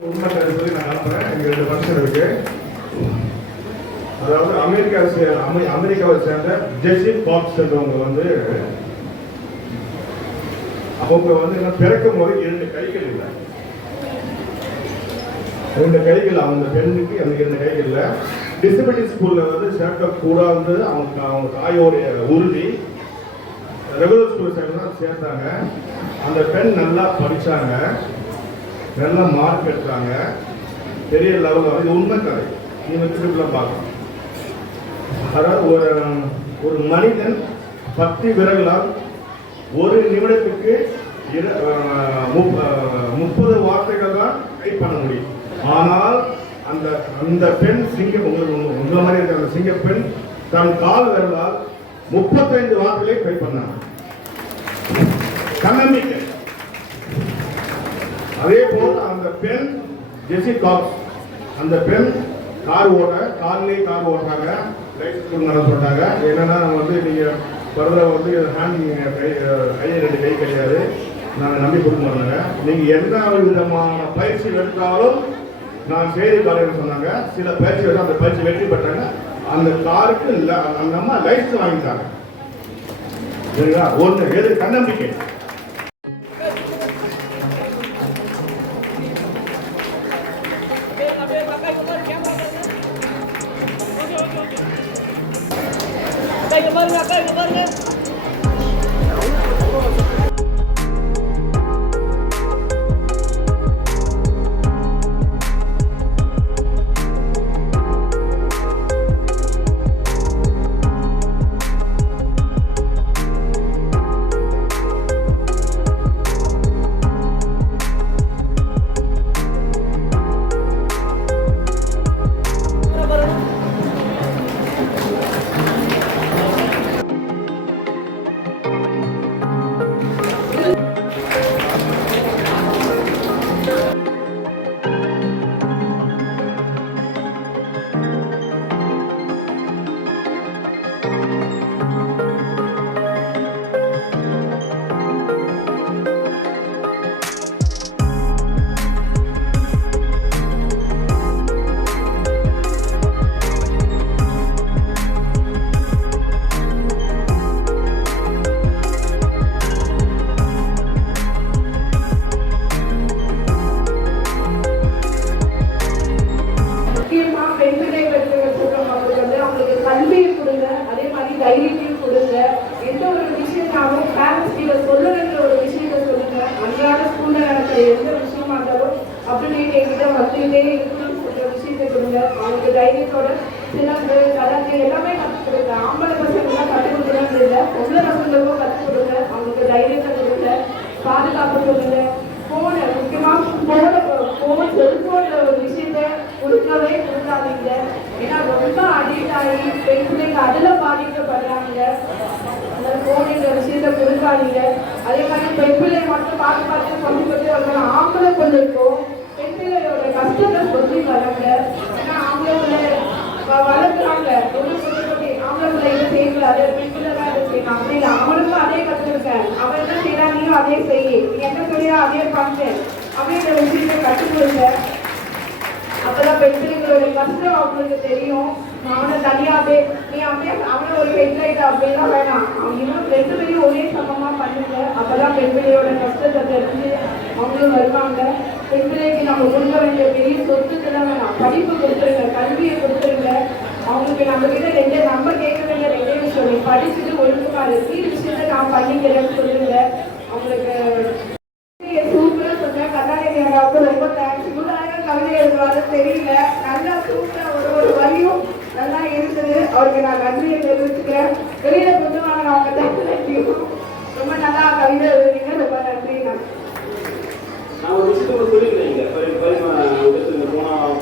உண்மை சொல்லி நான் அனுப்புறேன். எனக்கு 2 ஃபங்க்ஷன் இருக்கு. அதாவது அமெரிக்காவை சேர்ந்த ஜெசி பாக்ஸ் என்றவங்க அவங்க என்ன பிறக்கும் போது 2 கைகள் இல்லை. 2 கைகள் அவங்க பெண்ணுக்கு அந்த 2 கைகள் இல்லை. டிசபிலிட்டி ஸ்கூல்ல சேர்க்கக்கூடாது அவங்க தாயோடைய உறுதி. ரெகுலர் ஸ்கூல் சேர்த்தாங்க. அந்த பெண் நல்லா படிச்சாங்க, நல்ல மார்க் எடுத்தாங்க, பெரிய லெவலில் இது உண்மை கதை. நீங்கள் திருப்பிலாம் பார்க்கலாம். அதாவது ஒரு மனிதன் 10 விரல்களால் 1 நிமிடத்துக்கு 30 வார்த்தைகள் தான் டைப் பண்ண முடியும். ஆனால் அந்த பெண் சிங்கம் உங்களை மாதிரி இருக்கிற அந்த சிங்க பெண் தன் கால் விரலால் 35 வார்த்தைகளை டைப் பண்ணாங்க. தன்னம்பிக்கை. அதே போல் அந்த பெண் ஜெசி காக்ஸ், அந்த பெண் கார்லேயே கார் ஓட்டாங்க, லைசன்ஸ் சொல்லிட்டாங்க. என்னன்னா நீங்க பிறந்த ஹேண்ட் கையை 2 கை கிடையாது, நாங்கள் நம்பி கொடுக்க மாட்டாங்க. நீங்க என்ன விதமான பயிற்சி எடுத்தாலும் நான் செய்தி காலையில் சொன்னாங்க. சில பயிற்சி எடுத்து அந்த பயிற்சி வெற்றி பெற்றாங்க. அந்த காருக்கு அந்த அம்மா லைசன்ஸ் வாங்கிட்டாங்க. சரிங்களா? ஒன்று எது தன்னம்பிக்கை. பாருங்க. படிச்சுட்டே இருக்கணும்னு சொல்ற விஷயத்தை கொடுங்க. அவங்களுக்கு தைரியத்தோட சிலம்பு கராத்தே எல்லாமே கற்றுக் கொடுங்க. ஆம்பளை பசங்களாம் கற்றுக் கொடுக்கணும்னு இல்லை, பொம்பளை பசங்களுக்கும் கற்றுக் கொடுங்க. அவங்களுக்கு தைரியத்தை கொடுங்க, பாதுகாப்பு சொல்லுங்க. போனை முக்கியமாக செல்போன்ல ஒரு விஷயத்த கொடுக்கவே கொடுக்காதீங்க. ஏன்னா ரொம்ப அடிக்ட் ஆகி பெண் பிள்ளைங்க அதில் பாதிக்கப்படுறாங்க. அந்த போனுங்கிற விஷயத்த கொடுக்காதீங்க. அதே மாதிரி பெண் பிள்ளை மட்டும் பார்த்து கொஞ்சம் ஆம்பளை கொஞ்சம் இருக்கும். பெண் பிள்ளையோட கஷ்டத்தை சொல்லி வராங்க. ஏன்னா ஆம்பளை பிள்ளை வளர்க்குறாங்க, ஆம்பளை பிள்ளை இதை செய்யல, அதே பெண் பிள்ளை தான் இதை செய்யணும் அப்படின்னு அவனுக்கும் அதே கற்றுருக்கேன். அவன் என்ன செய்யறா, நீயும் அதே செய்ய, நீ என்ன சொல்லியா அதே பண்ணு அப்படின்ற விஷயத்தை கற்றுக் கொடுங்க. அப்பதான் பெண் பிள்ளைங்களோட கஷ்டம் அவங்களுக்கு தெரியும். அவனை தனியாவே நீ அப்படியே அவனை ஒரு ஹெட்லைட் அப்படிலாம் வேணாம், அவங்களும் ரெண்டு பேரையும் ஒரே சமமா பண்ணுங்க. அப்பதான் பெண் பிள்ளையோட கஷ்டத்தை தெரிஞ்சு அவங்களும் வருவாங்க. பெண் பிள்ளைக்கு நம்ம கொடுக்க வேண்டிய பெரிய சொத்துக்கெல்லாம் வேணாம், படிப்பு கொடுத்துருங்க, கல்வியை கொடுத்துருங்க. அவங்களுக்கு நம்ம கிட்ட நம்ம கேட்க வேண்டிய ரெண்டே விஷயம், நீ படிச்சுட்டு ஒழுங்குமா இருக்கு விஷயத்த நான் பண்ணிக்கிறேன்னு சொல்லுங்க. அவங்களுக்கு சூப்பரா சொன்ன கதாநாயகி ரொம்ப தேங்க்ஸ். இவ்வளவு கவிதை எழுதுவாரு தெரியல, நல்லா சூப்பரா ஒரு வரியும் நல்லா இருந்தது. அவருக்கு நான் நன்றியை தெரிவிச்சுக்கிறேன். வெளியில கொண்டு வாங்க, அவங்க தேங்க்யூ. ரொம்ப நல்லா கவிதை எழுதுறீங்க, ரொம்ப நன்றி. நான் ஒரு விஷயத்த சொல்லியிருந்தேன்,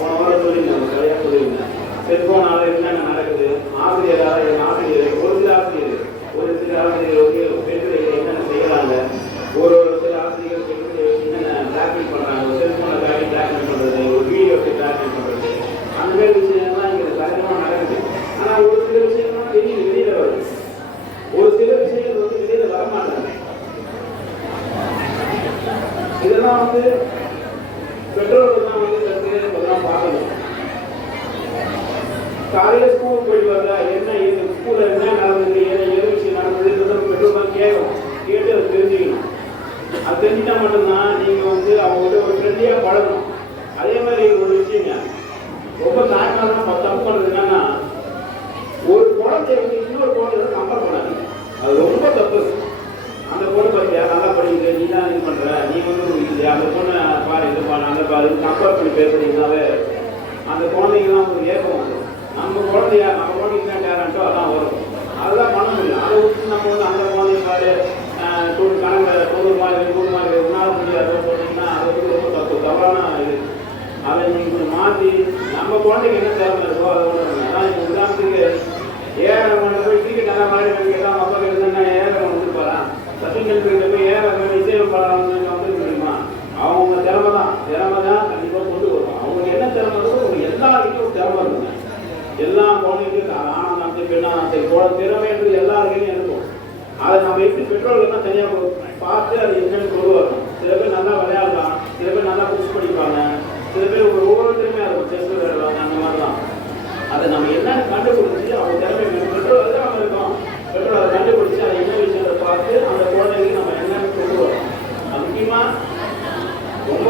போன வாரம் சொல்லியிருந்தேன், சரியா சொல்லியிருந்தேன். செல்போனால என்னென்ன நடக்குது, ஆசிரியர் ஒரு சில ஆசிரியர் பெண்களை என்னென்ன செய்யறாங்க, ஒரு சில ஆசிரியர் பெண்களை என்னென்ன பிளாக்மெயில் பண்றாங்க, செல்போனை பிளாக்மெயில் பண்றது, ஒரு வீடியோக்கு பிளாக்மெயில் பண்றது, அந்த மாதிரி விஷயம்லாம் இங்க சகஜமா நடக்குது. ஆனா ஒரு சில விஷயம்லாம் வெளியில வருது, ஒரு சில விஷயங்கள் வந்து வெளியில வரமாட்டாங்க. இதெல்லாம் வந்து பெற்றோர்கள் தான் வந்து பார்க்கணும். காலையில ஸ்கூல் போயிட்டு வந்தா என்ன ஸ்கூல்ல என்ன நடந்தது, எது விஷயம் நடந்தது பெற்றோர்கள் கேட்கணும், கேட்டு அதை தெரிஞ்சுக்கணும். அது தெரிஞ்சுட்டா மட்டும்தான் நீங்க வந்து அவங்கள்ட்ட ஒரு ஃப்ரெண்ட்லியா பழகணும். அதே மாதிரி ஒரு விஷயங்க ரொம்ப தாய்மாரெல்லாம் தப்பு பண்றது என்னன்னா, ஒரு குழந்தைய வந்து இன்னொரு குழந்தையோட கம்பேர் பண்ணாதீங்க, அது ரொம்ப தப்பு. அந்த பொண்ணு பார்த்தியா நல்லா படிக்குது, நீ தான் இது பண்ற, நீ வந்து இல்லையா அந்த பொண்ணு பாரு இது பாரு அந்த பாரு கம்பேர் பண்ணி பேசுறீங்கனாவே அந்த குழந்தைங்கலாம் உங்களுக்கு ஏற்கம் வரும். நம்ம குழந்தைக்கு என்ன டேலண்டோ அதான் வரும், அதெல்லாம் பண்ண முடியும். அதை விட்டு நம்ம வந்து அந்த குழந்தைங்க பாரு கணக்கு 90 மார்க் 100 மார்க் உன்னால முடியாது சொன்னீங்கன்னா அது வந்து ரொம்ப தவறான இது. அதை நீங்கள் கொஞ்சம் மாற்றி நம்ம குழந்தைக்கு என்ன தேவை இருக்கோ அதை ஒன்று. அதான் இப்போ உதாரணத்துக்கு ஏஆர் போய் கிரிக்கெட் நல்லா விளையாடுறது கேட்டால் அப்பா கேட்டுனா ஏஆர் வந்துருப்பாரா, சச்சின் டெண்டுல்கர் போய் ஏஆர் இசையமைப்பாளர் வந்து முடியுமா? அவங்க திறமை தான் கண்டிப்பாக கொண்டு வரும். அவங்களுக்கு என்ன திறமை இருக்கோ உங்களுக்கு எல்லாருக்கிட்டும் ஒரு திறமை இருக்குங்க. எல்லா குழந்தைங்களுக்கும் ஆனந்தம் பெண்ணாக திறமைன்றது எல்லாருக்கையும் இருக்கும். அதை நம்ம எப்படி பெற்றோர்கள் தான் தனியாக பார்த்து அது என்னன்னு கொண்டு வரணும். சில பேர் நல்லா விளையாடலாம், சில பேர் நல்லா புக்ஸ் படிப்பாங்க, சில பேர் ஒவ்வொருத்தருமே இருக்கும் செஸ் விளையாடுவாங்க, அந்த மாதிரிலாம். அதை நம்ம என்னன்னு கண்டுபிடிச்சி அவங்க திறமை பெற்றோர்கள் தான் நம்ம இருக்கோம். பெற்றோர் அதை கண்டுபிடிச்சி அதை என்ன விஷயத்தை பார்த்து அந்த குழந்தைங்களுக்கு நம்ம என்னன்னு கொண்டு வரோம். அது முக்கியமாக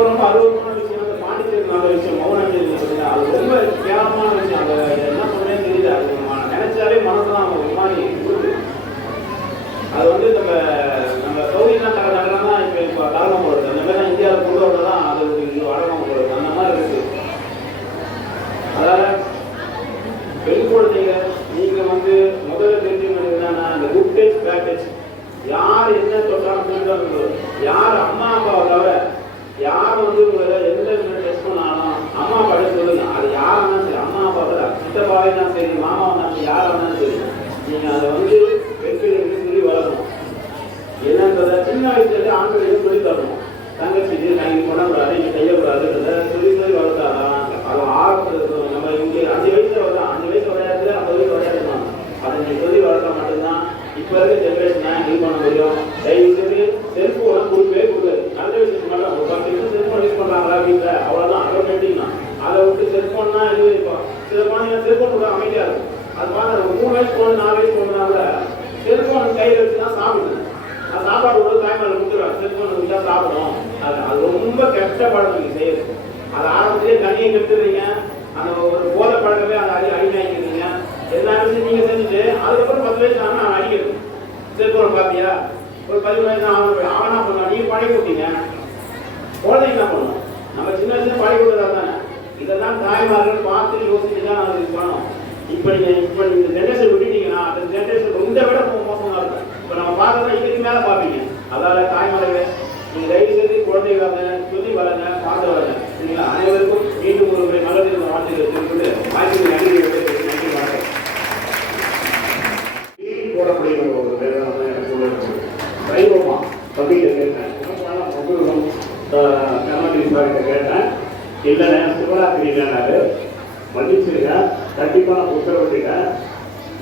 ரொம்ப அருவமான விஷயம் அந்த பாண்டிச்சேரி நல்ல விஷயம் மௌனஞ்சலி சொல்லுங்க, அது ரொம்ப கேவலமான விஷயம். அதை என்ன சொல்றேன்னு தெரியல, அது நினைச்சாலே மனசுலாம் ஒரு மாதிரி இருக்குது. அது வந்து நம்ம சௌரியெல்லாம் தரலாம் தான் இப்போ தரலாம் போடுறது, அந்த மாதிரி தான் இந்தியாவில் கொண்டு வரதான் அது வழக்கம் போடுறது, அந்த மாதிரி இருக்கு. அதால பெண் குழந்தைங்க நீங்க வந்து முதல்ல தெரிஞ்சுக்கணும் என்னன்னா, அந்த குட் டச் பேட் டச், யார் என்ன தொட்டாலும் யார் அம்மா அப்பாவை தவிர யார் வந்து எந்த டெஸ்ட் பண்ணாலும் அம்மா அப்பா சொல்லுங்க. அது யாருன்னா சரி, அம்மா அப்பா சித்தப்பாவே தான் சரி, மாமாவை தான் யாராக இருந்தாலும் சரி, நீங்க அதை வந்து பெண்களுக்கு சொல்லி வளரணும். என்னன்றத சின்ன வயசுல ஆண்களுக்கு சொல்லி தரணும். தங்கச்சி இது கொண்டாடுறாரு, இங்க செய்யக்கூடாதுன்றத சொல்லி வளர்த்தாதான் அது ஆரம்பத்தில் நம்ம இங்கே 5 வயசுல வரலாம், 5 வயசு விளையாடுறது 50 வயசு விளையாடுறோம். அதை நீங்க சொல்லி வளர்த்தா மட்டும்தான் இப்ப இருக்க ஜென்ரேஷன் இது பண்ண முடியும். தயவு செஞ்சு செல்போனை கொடுக்கவே கொடுக்காது. நல்ல விஷயத்துக்கு மட்டும் ஒரு 10 நிமிஷம் செல்போன் யூஸ் பண்றாங்களா வீட்டுல, அவ்வளவுதான். அதை கேட்டீங்கன்னா அதை விட்டு செல்போன்னா இது வைப்போம். சில குழந்தைங்க செல்போன் கூட அமைதியா இருக்கும். அது பாருங்க 3 வயசு போன 4 வயசு போனால செல்போன் கையில வச்சுதான் சாப்பிடுது. நான் சாப்பாடு கூட தாய்மாரை கொடுத்துருவேன், செல்போன் வச்சுதான் சாப்பிடும். அது ரொம்ப கெட்ட பழக்கம் நீங்க செய்யுது. அது ஆரம்பத்திலேயே தண்ணியை கெடுத்துறீங்க, அந்த ஒரு போதை பழக்கமே அதை அடிமையாக்கிறீங்க. எல்லா விஷயம் நீங்க செஞ்சுட்டு அதுக்கப்புறம் 10 வயசு ஆனா அவன் அடிக்கிறது. செல்போனை பாத்தியா, ஒரு 10 வயசு அவனா பண்ணுவான், நீங்க பழகி கொடுத்தீங்க. குழந்தைங்க என்ன பண்ணுவோம், நம்ம சின்ன வயசுல பழகி கொடுத்தா தானே. தாய்மார்கள் பார்த்து யோசிச்சு தான் அது பண்ணணும். இப்போ இந்த ஜென்ரேஷன் விட்டுட்டீங்கன்னா அந்த ஜென்ரேஷன் ரொம்ப விட மோசமாக இருக்கும். இப்போ நம்ம பார்க்கறதா இதுக்கு மேலே பார்ப்பீங்க. அதாவது தாய்மார்கள் நீங்கள் தயவு செய்து குழந்தை வளங்க, சொல்லி வளங்க, பார்த்து வளங்க. சரிங்களா? அனைவருக்கும் மீண்டும் ஒரு முறை நல்லது வாழ்த்துக்கள் தெரிவித்து வாய்ப்பு நன்றி நன்றி வணக்கம். போடக்கூடிய ஒரு சைவமா அப்படின்னு கேட்டேன். கேட்டேன் இல்லைண்ணே சிவராத்திரினாரு மன்னிச்சிருங்க, கண்டிப்பாக நான் உத்தரவிட்டுட்டேன்.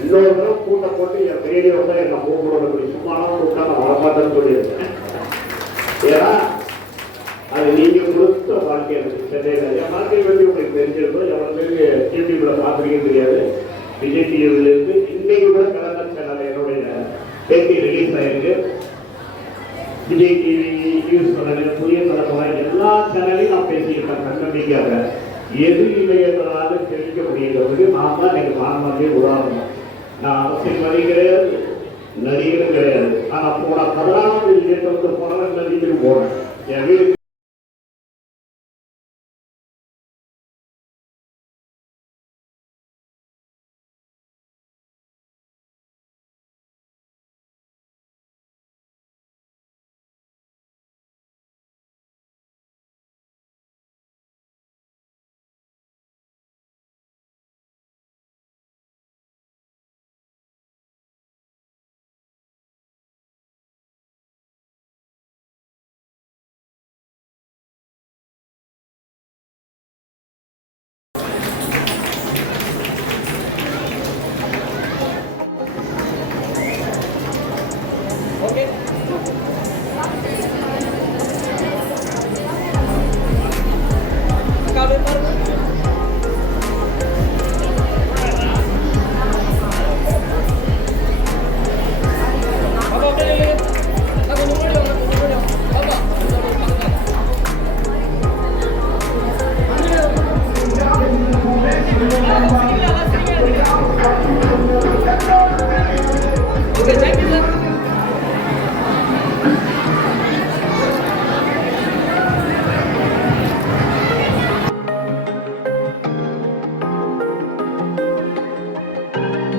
இன்னொரு தடவை கூட்ட போட்டு என் ரேடியோவில் என்னை கூப்பிடணும் சும்மாலாம் கூட்டா நான் வரமாட்டேன்னு சொல்லியிருக்கேன். ஏன்னா அது நீங்கள் கொடுத்த வாழ்க்கை எனக்கு சென்னையில் என் வாழ்க்கை பற்றி உங்களுக்கு தெரிஞ்சிருக்கோம். எவ்வளோ பேர் யூடியூப்பில் பார்க்குறீங்கன்னு தெரியாது. விஜய் டிவியிலிருந்து இன்னைக்கு கூட கலந்தர் சேனல் என்னுடைய பேட்டி ரிலீஸ் ஆயிருக்கு. விஜய் டிவி, நியூஸ் சேனல், புதிய தலைமுறை எல்லா சேனலையும் நான் பேசியிருக்கேன். கண்ணம்பிக்காக எது இல்லை என்றாலும் தெரிவிக்க முடியுங்கிறதுக்கு நான் தான் எனக்கு மாணவர்களே உதாரணம். நான் அரசியல்வாதி கிடையாது, நடிகரும் கிடையாது. ஆனால் போன 16வது இயக்கத்துக்கு போனவன் நடிகர் போனேன். என் வீடு